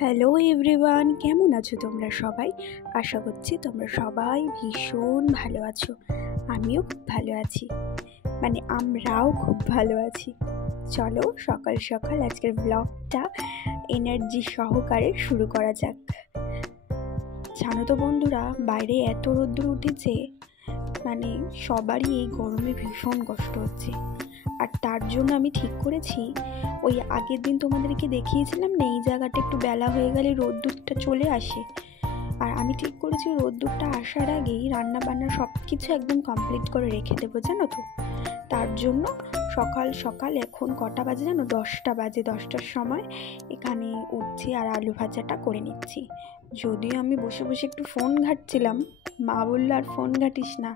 Hello everyone, কেমন আছো তোমরা সবাই? আশা করছি তোমরা সবাই ভীষণ ভালো আছো। আমিও খুব ভালো আছি, আমরাও খুব ভালো আছি। চলো সকাল সকাল আজকের ব্লগটা এনার্জি সহকারে শুরু করা যাক। জানো তো বন্ধুরা, বাইরে এত রোদ্দুর উঠেছে, সবারই এই গরমে ভীষণ কষ্ট হচ্ছে। আর তার জন্য আমি ঠিক করেছি, ওই আগের দিন তোমাদেরকে দেখিয়েছিলাম না, এই জায়গাটা একটু বেলা হয়ে গেলে রোদ্দুরটা চলে আসে। আর আমি ঠিক করেছি রোদ্দুরটা আসার আগেই রান্না বান্না সব কিছু একদম কমপ্লিট করে রেখে দেবো, জানো তো। তার জন্য সকাল সকাল এখন কটা বাজে জানো? 10টা বাজে। 10টার সময় এখানে উঠছি আর আলু ভাজাটা করে নিচ্ছি। যদিও আমি বসে বসে একটু ফোন ঘাঁটছিলাম, মা বললো আর ফোন ঘাঁটিস না,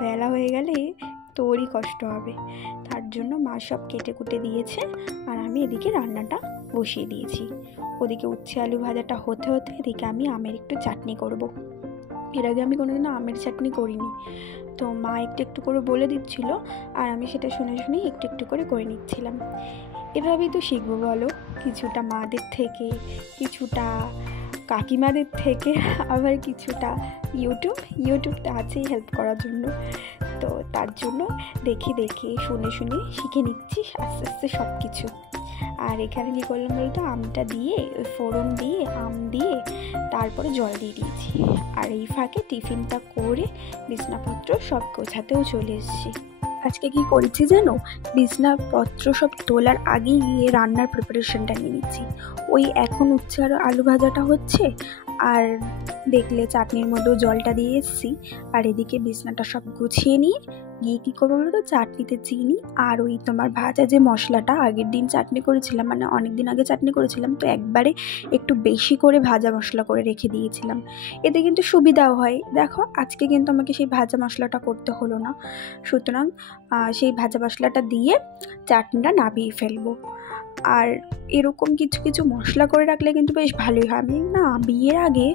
বেলা হয়ে গেলে তোরই কষ্ট হবে। তার জন্য মা সব কেটে কুটে দিয়েছে আর আমি এদিকে রান্নাটা বসিয়ে দিয়েছি। ওদিকে উচ্ছে আলু ভাজাটা হতে হতে এদিকে আমি আমের একটু চাটনি করব। এর আগে আমি কোনোদিনও আমের চাটনি করিনি, তো মা একটু একটু করে বলে দিচ্ছিল আর আমি সেটা শুনে শুনেই একটু একটু করে নিচ্ছিলাম। এভাবেই তো শিখবো বলো, কিছুটা মাদের থেকে, কিছুটা কাকিমাদের থেকে, আবার কিছুটা ইউটিউবটা আছেই হেল্প করার জন্য। তো তার জন্য দেখে দেখে শুনে শুনে শিখে নিচ্ছি আস্তে আস্তে সব কিছু। আর এখানে কী করলাম বলতো, আমটা দিয়ে ওই ফোড়ন দিয়ে আম দিয়ে তারপরে জল দিয়ে দিয়েছি। আর এই ফাঁকে টিফিনটা করে বিছনাপত্র সব গোছাতেও চলে এসেছি। আজকে কি করেছি জানো? বিছনাপত্র সব তোলার আগেই গিয়ে রান্নার প্রিপারেশনটা নিয়ে নিচ্ছি। ওই এখন উচ্ছে আর আলু ভাজাটা হচ্ছে, আর দেখলে চাটনির মধ্যেও জলটা দিয়ে এসেছি। আর এদিকে বিছনাটা সব গুছিয়ে নিয়ে গিয়ে কী করবো বলো তো, চাটনিতে চিনি আর ওই তোমার ভাজা যে মশলাটা, আগের দিন চাটনি করেছিলাম, অনেক দিন আগে চাটনি করেছিলাম, তো একবারে একটু বেশি করে ভাজা মশলা করে রেখে দিয়েছিলাম। এতে কিন্তু সুবিধাও হয়। দেখো আজকে কিন্তু আমাকে সেই ভাজা মশলাটা করতে হলো না, সুতরাং সেই ভাজা মশলাটা দিয়ে চাটনিটা নামিয়ে ফেলবো। আর এরকম কিছু কিছু মশলা করে রাখলে কিন্তু বেশ ভালোই হয়। আমি না বিয়ের আগে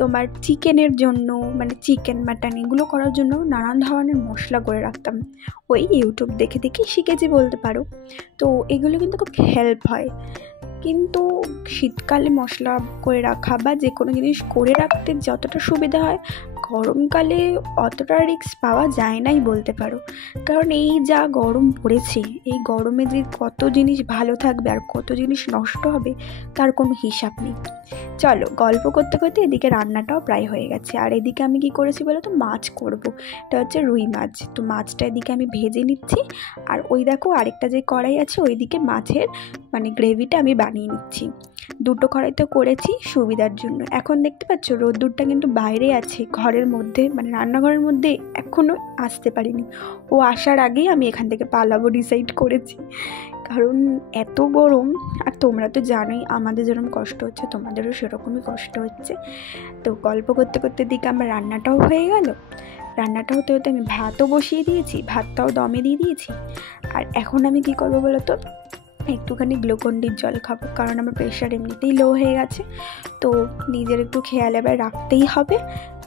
তোমার চিকেনের জন্য, চিকেন মাটন এগুলো করার জন্য নানান ধরনের মশলা করে রাখতাম। ওই ইউটিউব দেখে দেখে শিখেছি বলতে পারো। তো এগুলো কিন্তু খুব হেল্প হয়। কিন্তু শীতকালে মশলা করে রাখা বা যে কোনো জিনিস করে রাখতে যতটা সুবিধা হয়, গরমকালে অতটা রিস্ক পাওয়া যায় নাই বলতে পারো। কারণ এই যা গরম পড়েছে, এই গরমে যে কত জিনিস ভালো থাকবে আর কত জিনিস নষ্ট হবে তার কোনো হিসাব নেই। চলো গল্প করতে করতে এদিকে রান্নাটাও প্রায় হয়ে গেছে। আর এদিকে আমি কি করেছি বলো তো, মাছ করব। এটা হচ্ছে রুই মাছ। তো মাছটা এদিকে আমি ভেজে নিচ্ছি। আর ওই দেখো আরেকটা যে কড়াই আছে, ওইদিকে মাছের গ্রেভিটা আমি বানিয়ে নিচ্ছি। দুটো কড়াইতে করেছি সুবিধার জন্য। এখন দেখতে পাচ্ছ রোদ্দুরটা কিন্তু বাইরে আছে, ঘরের মধ্যে রান্নাঘরের মধ্যে এখনও আসতে পারিনি। ও আসার আগেই আমি এখান থেকে পালাবো ডিসাইড করেছি, কারণ এত গরম। আর তোমরা তো জানোই আমাদের যেরকম কষ্ট হচ্ছে তোমাদেরও সেরকমই কষ্ট হচ্ছে। তো গল্প করতে করতে দিকে আমার রান্নাটাও হয়ে গেল। রান্নাটা হতে হতে আমি ভাতও বসিয়ে দিয়েছি, ভাতটাও দমে দিয়ে দিয়েছি। আর এখন আমি কি করবো বলো তো, একটুখানি গ্লুকন-ডির জল খাবো, কারণ আমার প্রেশার এমনিতেই লো হয়ে গেছে। তো নিজের একটু খেয়াল এবার রাখতেই হবে।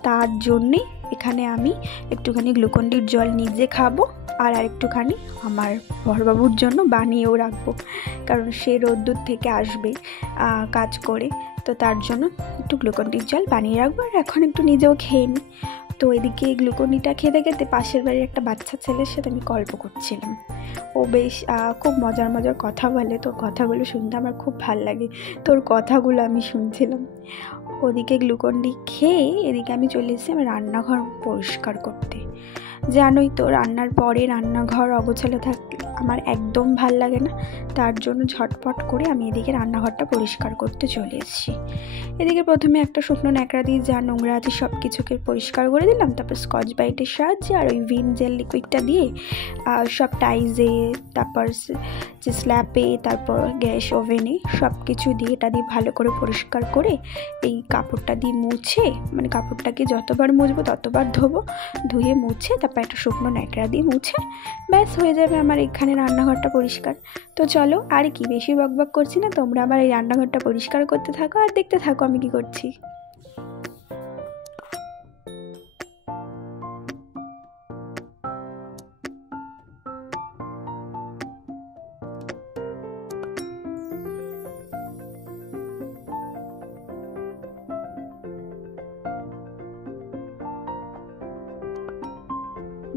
তার জন্যে এখানে আমি একটুখানি গ্লুকন-ডির জল নিজে খাবো, আর একটুখানি আমার বড়বাবুর জন্য বানিয়েও রাখবো, কারণ সে রোদ্দুর থেকে আসবে কাজ করে। তো তার জন্য একটু গ্লুকন-ডির জল বানিয়ে রাখবো, আর এখন একটু নিজেও খেয়ে নিই। তো এদিকে গ্লুকন-ডিটা খেতে খেতে পাশের বাড়ির একটা বাচ্চা ছেলের সাথে আমি গল্প করছিলাম। ও বেশ খুব মজার মজার কথা বলে, তো কথাগুলো শুনতে আমার খুব ভাল লাগে। তোর কথাগুলো আমি শুনছিলাম। ওদিকে গ্লুকন-ডি খেয়ে এদিকে আমি চলে এসেছি আমার রান্নাঘর পরিষ্কার করতে। জানোই তো রান্নার পরে রান্নাঘর অগোছালো থাকলে আমার একদম ভাল লাগে না। তার জন্য ঝটপট করে আমি এদিকে রান্নাঘরটা পরিষ্কার করতে চলে এসেছি। এদিকে প্রথমে একটা শুকনো ন্যাকড়া দিয়ে যা নোংরা আছে সব কিছুকে পরিষ্কার করে দিলাম। তারপর স্কচ ব্রাইটের সাহায্যে আর ওই ভিম জেল লিকুইডটা দিয়ে সব টাইজে, তারপর যে স্ল্যাপে, তারপর গ্যাস ওভেনে সব কিছু দিয়ে এটা দিয়ে ভালো করে পরিষ্কার করে এই কাপড়টা দিয়ে মুছে, কাপড়টাকে যতবার মুছবো ততবার ধুয়ে মুছে তারপর একটা শুকনো ন্যাকড়া দিয়ে মুছে ব্যাস হয়ে যাবে আমার এখানে রান্নাঘরটা পরিষ্কার। তো চলো আর কি বেশি বকবক করছি না, তোমরা আমার এই রান্নাঘরটা পরিষ্কার করতে থাকো আর দেখতে থাকো আমি কি করছি।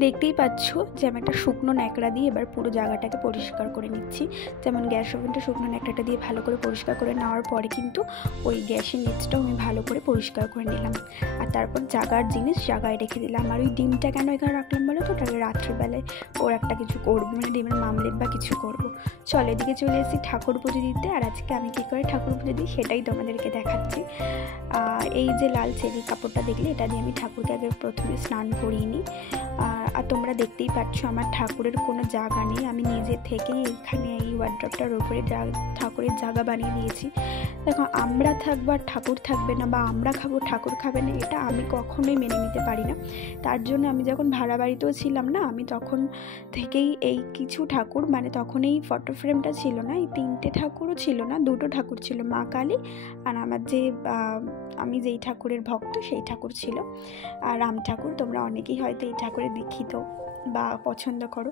দেখতেই পাচ্ছ যে আমি একটা শুকনো ন্যাকড়া দিয়ে এবার পুরো জায়গাটাকে পরিষ্কার করে নিচ্ছি। যেমন গ্যাস ওভেনটা শুকনো ন্যাকড়াটা দিয়ে ভালো করে পরিষ্কার করে নেওয়ার পরে কিন্তু ওই গ্যাসের নিচটাও আমি ভালো করে পরিষ্কার করে নিলাম। আর তারপর জাগার জিনিস জায়গায় রেখে দিলাম। আর ওই ডিমটা কেন এখানে রাখলাম বলো তো, ওটাকে রাত্রিবেলায় ওর একটা কিছু করবো, মানে ডিমের মামলেট বা কিছু করবো। চল এদিকে চলে এসেছি ঠাকুর পুজো দিতে। আর আজকে আমি কী করে ঠাকুর পুজো দিই সেটাই তোমাদেরকে দেখাচ্ছি। এই যে লাল চেরি কাপড়টা দেখলে, এটা দিয়ে আমি ঠাকুরকে আগে প্রথমে স্নান করিয়ে নিই। আর তোমরা দেখতেই পাচ্ছ আমার ঠাকুরের কোনো জায়গা নেই, আমি নিজে থেকেই এইখানে এই ওয়ার্ড্রপটার উপরে ঠাকুরের জায়গা বানিয়ে দিয়েছি। দেখো, আমরা থাকবো আর ঠাকুর থাকবে না, বা আমরা খাবো ঠাকুর খাবে না, এটা আমি কখনোই মেনে নিতে পারি না। তার জন্য আমি যখন ভাড়া বাড়িতেও ছিলাম না, আমি তখন থেকেই এই কিছু ঠাকুর, মানে তখন এই ফটো ফ্রেমটা ছিল না, এই 3টে ঠাকুরও ছিল না, 2টো ঠাকুর ছিল, মা কালী আর আমার যে আমি যেই ঠাকুরের ভক্ত সেই ঠাকুর ছিল, আর রাম ঠাকুর। তোমরা অনেকেই হয়তো এই ঠাকুরে দীক্ষিত বা পছন্দ করো।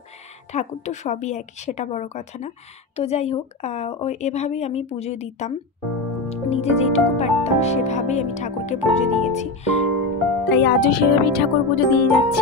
ঠাকুর তো সবই একই, সেটা বড় কথা না। তো যাই হোক, এভাবেই আমি পুজো দিতাম, নিজে যেটুকু পারতাম সেভাবেই আমি ঠাকুরকে পুজো দিয়েছি। তাই আজও সেভাবেই ঠাকুর পুজো দিয়ে যাচ্ছি।